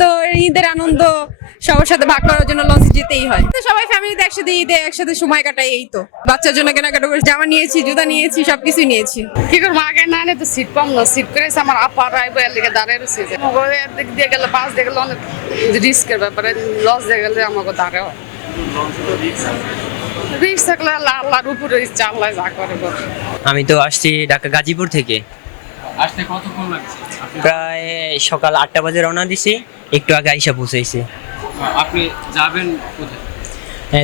আনন্দ, ঈদের আনন্দ সবার সাথে ভাগ করার জন্য লঞ্চে যেতেই হয়। তো সবাই ফ্যামিলিতে একসাথে ঈদে একসাথে সময় কাটাই, এই তো। বাচ্চার জন্য কেনাকাটা করে জামা নিয়েছি, জুতা নিয়েছি, সবকিছু নিয়েছি। কি করবো, আগে না নিয়ে তো সিট পাম না, সিট করেছে আমার আপার আইবো এর দিকে দাঁড়িয়ে রয়েছে। দিক দিয়ে গেলে বাস দিয়ে গেলে অনেক রিস্কের ব্যাপারে, লস দিয়ে গেলে আমাকে দাঁড়ায় রিস্ক থাকলে আল্লাহর উপরে ইচ্ছা, আল্লাহ যা করে করে। আমি তো আসছি ঢাকা গাজীপুর থেকে। আসতে কতক্ষণ লাগছে? প্রায় সকাল 8টা বাজে রওনা দিছি, একটু আগে আইসা পৌঁছাইছি। আপনি যাবেন কোথায়?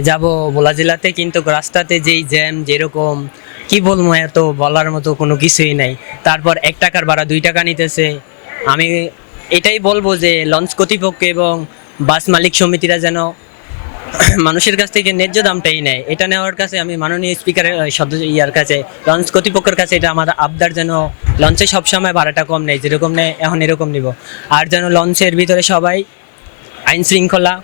যাব ভোলা জেলাতে, কিন্তু রাস্তাতে যেই জ্যাম যেরকম কি বলবো, এত বলার মতো কোনো কিছুই নাই। তারপর 1 টাকার ভাড়া 2 টাকা নিতেছে। আমি এটাই বলবো যে লঞ্চ কর্তৃপক্ষ এবং বাস মালিক সমিতিরা যেন মানুষের কাছ থেকে ন্যায্য দামটাই নেয়। এটা নেওয়ার কাছে আমি মাননীয় স্পিকারের ইয়ার কাছে, লঞ্চ কর্তৃপক্ষের কাছে এটা আমার আবদার, যেন লঞ্চে সবসময় ভাড়াটা কম নেয়, যেরকম নেয় এখন এরকম নিব। আর যেন লঞ্চের ভিতরে সবাই আইন শৃঙ্খলা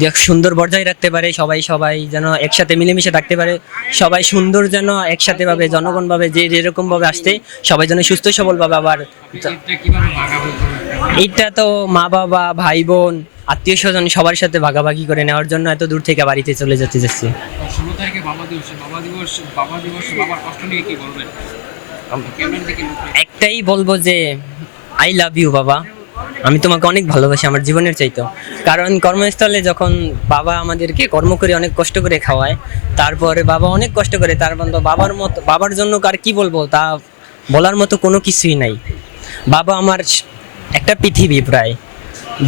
যে সুন্দর বজায় রাখতে পারে, সবাই যেন একসাথে মিলেমিশে থাকতে পারে, সবাই সুন্দর যেন একসাথে ভাবে জনগণ ভাবে যে যেরকম ভাবে আসতে, সবাই যেন সুস্থ সবল ভাবে। আবার এটা কিভাবে ভাগাভাগি করবেন? এইটা তো মা বাবা ভাই বোন আত্মীয় স্বজন সবার সাথে ভাগাভাগি করে নেওয়ার জন্য এত দূর থেকে বাড়িতে চলে যেতে যাচ্ছি। 16 তারিখে বাবা দিবস, বাবার কষ্ট নিয়ে কি বলবেন? ক্যামেরা থেকে একটাই বলবো যে আই লাভ ইউ বাবা, আমি তোমাকে অনেক ভালোবাসি আমার জীবনের চাইতো। কারণ কর্মস্থলে যখন বাবা আমাদেরকে কর্ম করে অনেক কষ্ট করে খাওয়ায়, তারপরে বাবা অনেক কষ্ট করে, তার মতো বাবার জন্য আর কি বলবো, তা বলার মতো কোনো কিছুই নাই। বাবা আমার একটা পৃথিবী প্রায়।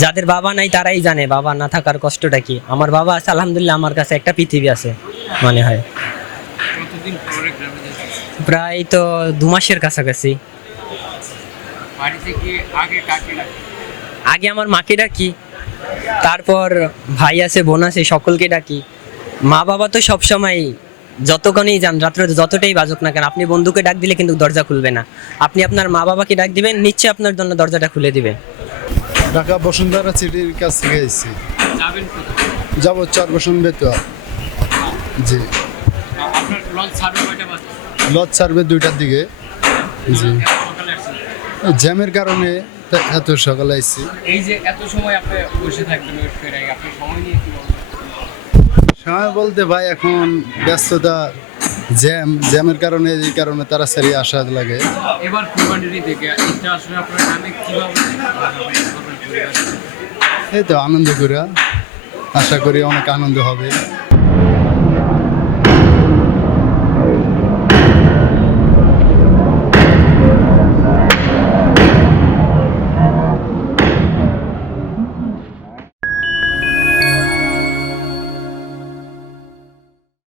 যাদের বাবা নাই তারাই জানে বাবা না থাকার কষ্টটা কি। আমার বাবা আছে, আলহামদুলিল্লাহ, আমার কাছে একটা পৃথিবী আছে মনে হয়। কতদিন পরে গ্রামে যাচ্ছেন? প্রায় তো 2 মাসের কাছাকাছি। বাড়ি থেকে আগে কাকে ডাকেন? আগে আমার মাকে ডাকি, তারপর ভাই আছে বোন আছে সকলকে ডাকি। মা বাবা তো সবসময় যতক্ষণই যান, রাত্রে যতটাই বাজুক না কেন, আপনি বন্ধুকে ডাক দিলে কিন্তু দরজা খুলবে না। আপনি আপনার মা বাবাকে ডাক দিবেন, নিশ্চয়ই আপনার জন্য দরজাটা খুলে দিবে। ঢাকা বসুন্ধরা সিটির কাছ থেকে এসেছি। যাবেন কোথায়? যাব 4 বসুন বেতুয়া। জি, আপনার লঞ্চ ছাড়বে কয়টা বাজে? লজ ছাড়বে 2টার দিকে। জি, এত সকালে আসছেন? জ্যামের কারণে এত সকালে এসেছি। এই যে এত সময় আপনি বসে থাকবেন ওয়েট করে, আপনি সময় নিয়ে কি বলবেন? সময় বলতে ভাই এখন ব্যস্ততা, জ্যামের কারণে, এই কারণে তাড়াতাড়ি আসা লাগে। এবার কুরবানির থেকে এটা আসলে আপনার গ্রামে কিভাবে ভাগাভাগি করবেন পরিবার? এই তো আনন্দ করে, আশা করি অনেক আনন্দ হবে।